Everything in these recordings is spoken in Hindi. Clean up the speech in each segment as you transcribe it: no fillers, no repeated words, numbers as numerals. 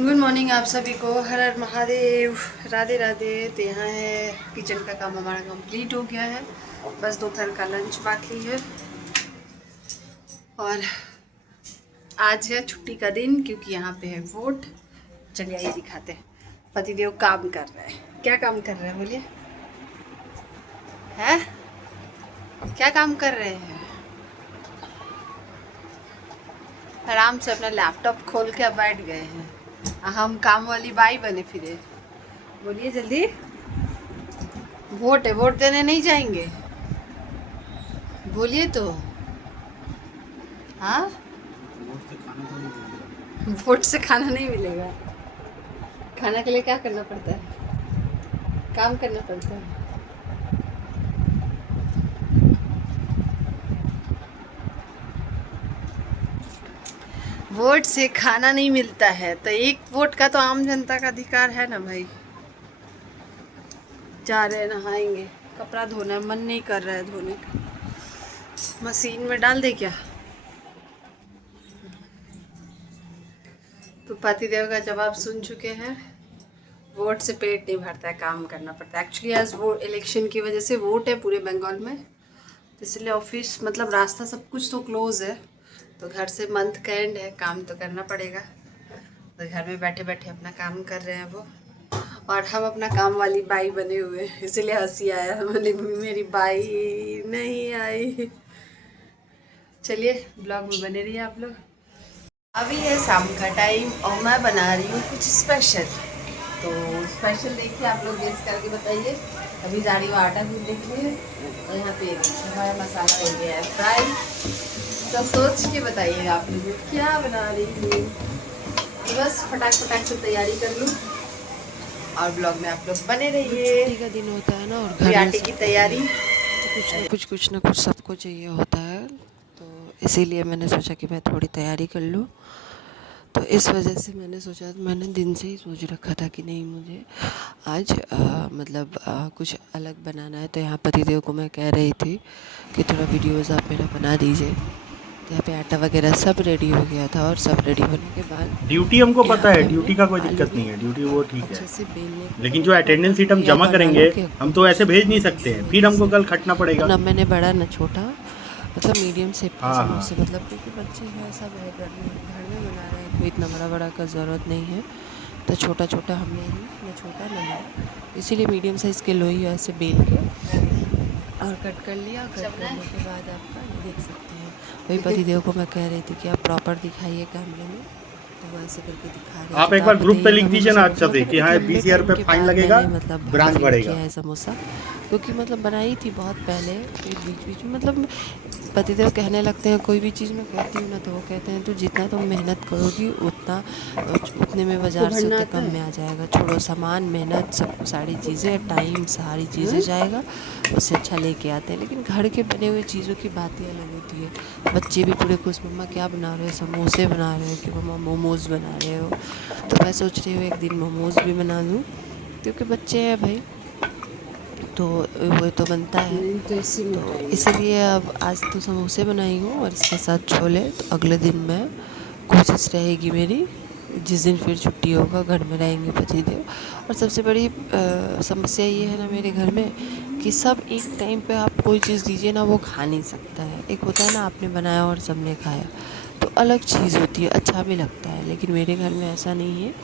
गुड मॉर्निंग आप सभी को। हर हर महादेव, राधे राधे। तो यहाँ है किचन का काम हमारा कंप्लीट हो गया है, बस दोपहर का लंच बाकी है। और आज है छुट्टी का दिन क्योंकि यहाँ पे है वोट। चलिए आइए दिखाते हैं। पतिदेव काम कर रहे हैं। क्या काम कर रहे हैं बोलिए? है क्या काम कर रहे हैं? आराम से अपना लैपटॉप खोल के बैठ गए हैं। हम काम वाली बाई बने फिरे। बोलिए जल्दी। वोट है, वोट देने नहीं जाएंगे? बोलिए तो। हाँ, वोट से खाना नहीं मिलेगा। खाना के लिए क्या करना पड़ता है? काम करना पड़ता है। वोट से खाना नहीं मिलता है तो एक वोट का तो आम जनता का अधिकार है ना भाई। जा रहे हैं, नहाएंगे। कपड़ा धोना है, मन नहीं कर रहा है धोने का। मशीन में डाल दे क्या? तो पतिदेव का जवाब सुन चुके हैं। वोट से पेट नहीं भरता है, काम करना पड़ता है। एक्चुअली आज वो इलेक्शन की वजह से वोट है पूरे बंगाल में, तो इसलिए ऑफिस मतलब रास्ता सब कुछ तो क्लोज है। तो घर से मंथ का एंड है, काम तो करना पड़ेगा। तो घर में बैठे बैठे अपना काम कर रहे हैं वो। और हम अपना काम वाली बाई बने हुए हैं, इसलिए हंसी आया। मैंने मेरी बाई नहीं आई। चलिए ब्लॉग में बने रहिए आप लोग। अभी है शाम का टाइम और मैं बना रही हूँ कुछ स्पेशल। तो स्पेशल देखिए, आप लोग गेस करके बताइए। अभी जा रही हूँ आटा गूंदने के लिए और यहाँ पे हमारा मसाला हो गया है फ्राई। तो सोच के बताइएगा आप लोग क्या बना रही हूँ। तो बस फटाक फटाक से तैयारी कर लूँ और ब्लॉग में आप लोग बने रहिए। छुट्टी का दिन होता है ना, और अभी घर में आटे की सबको तैयारी। कुछ ना कुछ सबको चाहिए होता है। तो इसीलिए मैंने सोचा कि मैं थोड़ी तैयारी कर लूँ। तो इस वजह से मैंने सोचा, मैंने दिन से ही सोच रखा था कि नहीं, मुझे आज कुछ अलग बनाना है। तो यहाँ पतिदेव को मैं कह रही थी कि थोड़ा वीडियोज़ आप मेरा बना दीजिए। तो यहाँ पे आटा वगैरह सब रेडी हो गया था, और सब रेडी होने के बाद ड्यूटी हमको यहाँ पता पे है, हमने ड्यूटी का कोई आलू दिक्कत भी नहीं है, ड्यूटी वो ठीक है। अच्छे से बेलने के लेकिन जो मतलब प्रॉपर अटेंडेंस शीट हम लोइया जमा बना करेंगे के हम तो ऐसे भेज नहीं सकते इसी हैं, फिर वजह हमको से कल खटना पड़ेगा। ना मैंने बड़ा ना छोटा, मतलब मीडियम शेप के हाँ हाँ। समोसे, मतलब क्योंकि बच्चे हैं, सब है घर में बना रहे हैं, कोई इतना बड़ा बड़ा का ज़रूरत नहीं है। तो छोटा छोटा हमने ही, ना छोटा ना बड़ा, इसीलिए मीडियम साइज़ के लोई ऐसे बेल के और कट कर लिया। कट करने के बाद आपका ये देख सकते हैं। वही पतिदेव को मैं कह रही थी कि आप प्रॉपर दिखाइए कैमरे में, तो वो ऐसे करके दिखा रहे थे। आप एक तो बार आप ग्रुप पे लिख बताइएगा मुझे दीजिए ना अच्छा समोसा, से मतलब कि एक हाँ लंबे 20,000 टाइम रुपये के फाइन बाद लगेगा, मैंने मतलब ब्रांच फील बढ़ेगा। किया है समोसा। क्योंकि मतलब बनाई थी बहुत पहले, फिर बीच बीच में मतलब पतिदेव कहने लगते हैं, कोई भी चीज़ मैं कहती हूँ ना तो वो कहते हैं, तो जितना तुम मेहनत करोगी उतने में बाज़ार से उतने कम में आ जाएगा। छोड़ो सामान, मेहनत, सब सारी चीज़ें, टाइम, सारी चीज़ें जाएगा, उससे अच्छा लेके आते हैं। लेकिन घर के बने हुए चीज़ों की बात ही अलग होती है। बच्चे भी पूरे खुश, मम्मा क्या बना रहे हो? समोसे बना रहे हो कि मम्मा मोमोज़ बना रहे हो? तो मैं सोच रही हूँ एक दिन मोमोज़ भी बना लूँ, क्योंकि बच्चे हैं भाई, तो वो तो बनता है। तो इसी में तो टाइम है। इसीलिए अब आज तो समोसे बनाई हूँ और इसके साथ छोले। तो अगले दिन मैं, कोशिश रहेगी मेरी, जिस दिन फिर छुट्टी होगा, घर में रहेंगे पतिदेव। और सबसे बड़ी समस्या ये है ना मेरे घर में, कि सब एक टाइम पे आप कोई चीज़ दीजिए ना, वो खा नहीं सकता है। एक होता है ना, आपने बनाया और सबने खाया, तो अलग चीज़ होती है, अच्छा भी लगता है। लेकिन मेरे घर में ऐसा नहीं है।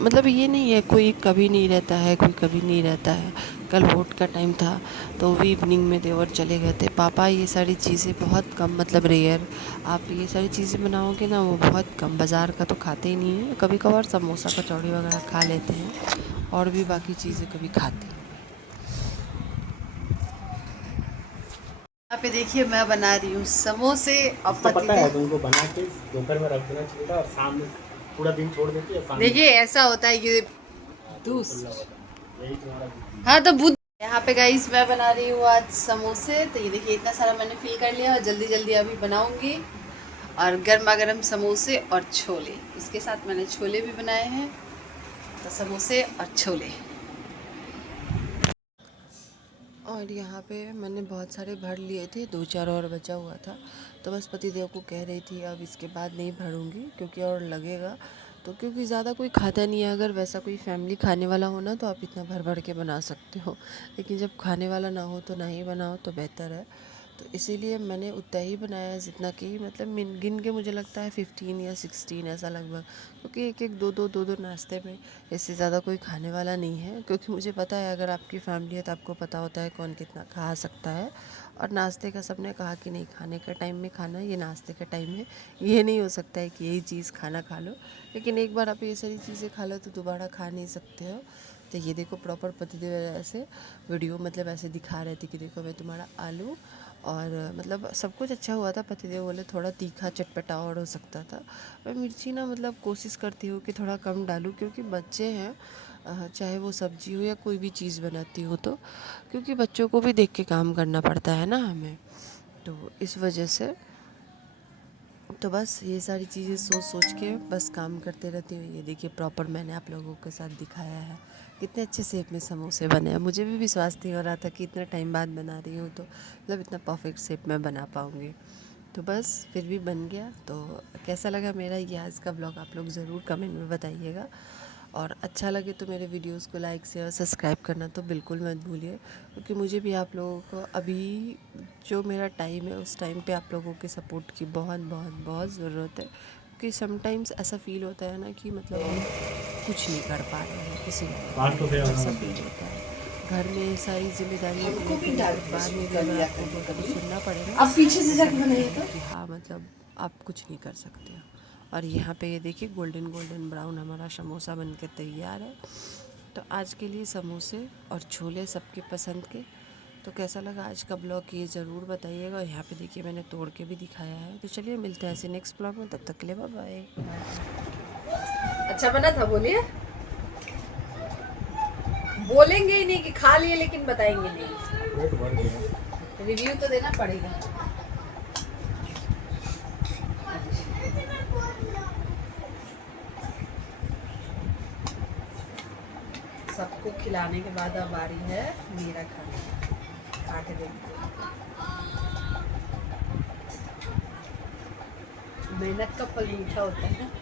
मतलब ये नहीं है कोई कभी नहीं रहता है, कोई कभी नहीं रहता है। कल वोट का टाइम था तो भी इवनिंग में देवर चले गए थे। पापा ये सारी चीज़ें बहुत कम, मतलब रेयर, आप ये सारी चीज़ें बनाओगे ना, वो बहुत कम, बाज़ार का तो खाते ही नहीं है। कभी कभार समोसा कचौड़ी वगैरह खा लेते हैं, और भी बाकी चीज़ें कभी खाते हैं। यहाँ पे देखिए मैं बना रही हूँ समोसे और इसको पता है पतिदेव। तुमको बना के दोपहर में रख देना चाहिए था और शाम में पूरा दिन छोड़ देती है, शाम में देखिए ऐसा होता है कि दूस। यही तुम्हारा बुद्धि है। हाँ तो बुध यहाँ पे गाइस मैं बना रही हूँ आज समोसे। तो ये देखिए इतना सारा मैंने फिल कर लिया और जल्दी जल्दी अभी बनाऊंगी। और गर्मा गर्म समोसे और छोले, इसके साथ मैंने छोले भी बनाए हैं। तो समोसे और छोले। और यहाँ पे मैंने बहुत सारे भर लिए थे, 2-4 और बचा हुआ था। तो बस पतिदेव को कह रही थी अब इसके बाद नहीं भरूँगी, क्योंकि और लगेगा तो क्योंकि ज़्यादा कोई खाता नहीं है, अगर वैसा कोई फैमिली खाने वाला हो ना तो आप इतना भर भर के बना सकते हो, लेकिन जब खाने वाला ना हो तो ना ही बनाओ तो बेहतर है। तो इसीलिए मैंने उतना ही बनाया है जितना कि मतलब गिन के मुझे लगता है 15 या 16 ऐसा लगभग, क्योंकि एक एक दो दो नाश्ते में, इससे ज़्यादा कोई खाने वाला नहीं है। क्योंकि मुझे पता है अगर आपकी फैमिली है तो आपको पता होता है कौन कितना खा सकता है। और नाश्ते का सबने कहा कि नहीं, खाने के टाइम में खाना, ये नाश्ते का टाइम है, ये नहीं हो सकता है कि यही चीज़ खाना खा लो। लेकिन एक बार आप ये सारी चीज़ें खा लो तो दोबारा खा नहीं सकते हो। तो ये देखो प्रॉपर पतिदेव ऐसे वीडियो मतलब ऐसे दिखा रहे थे कि देखो मैं तुम्हारा आलू, और मतलब सब कुछ अच्छा हुआ था। पतिदेव बोले थोड़ा तीखा चटपटा और हो सकता था। मैं मिर्ची ना मतलब कोशिश करती हूँ कि थोड़ा कम डालूँ, क्योंकि बच्चे हैं, चाहे वो सब्जी हो या कोई भी चीज़ बनाती हो तो, क्योंकि बच्चों को भी देख के काम करना पड़ता है ना हमें, तो इस वजह से तो बस ये सारी चीज़ें सोच सोच के बस काम करते रहती हूँ। ये देखिए प्रॉपर मैंने आप लोगों के साथ दिखाया है कितने अच्छे शेप में समोसे बने हैं। मुझे भी विश्वास नहीं हो रहा था कि इतना टाइम बाद बना रही हूँ तो मतलब इतना परफेक्ट शेप में बना पाऊँगी। तो बस फिर भी बन गया। तो कैसा लगा मेरा ये आज का ब्लॉग आप लोग ज़रूर कमेंट में बताइएगा, और अच्छा लगे तो मेरे वीडियोस को लाइक शेयर सब्सक्राइब करना तो बिल्कुल मत भूलिए, क्योंकि मुझे भी आप लोगों को अभी जो मेरा टाइम है उस टाइम पे आप लोगों के सपोर्ट की बहुत बहुत बहुत ज़रूरत है। क्योंकि समटाइम्स ऐसा फ़ील होता है ना कि मतलब हम कुछ नहीं कर पा रहे हैं किसी बात तो को, क्या ऐसा होगा। फील होता है। घर में सारी जिम्मेदारियाँ पूरी करने के बाद में भी अगर आपको बहुत कुछ सुनना पड़े ना, आप पीछे से ऐसा जाके लगता बनाइए है तो। कि हाँ मतलब आप कुछ नहीं कर सकते हो। और यहाँ पे ये देखिए गोल्डन गोल्डन ब्राउन हमारा समोसा बन के तैयार है। तो आज के लिए समोसे और छोले सबके पसंद के। तो कैसा लगा आज का ब्लॉग ये ज़रूर बताइएगा। यहाँ पे देखिए मैंने तोड़ के भी दिखाया है। तो चलिए मिलते हैं ऐसे नेक्स्ट ब्लॉग में, तब तक के लिए बाय बाय। अच्छा बना था बोलिए। बोलेंगे ही नहीं कि खा लिए लेकिन बताएंगे नहीं। पेट भर गया। रिव्यू तो देना पड़ेगा। सबको खिलाने के बाद अब बारी है मेरा खाना। खा के देखते हैं। मेहनत का फल मीठा होता है।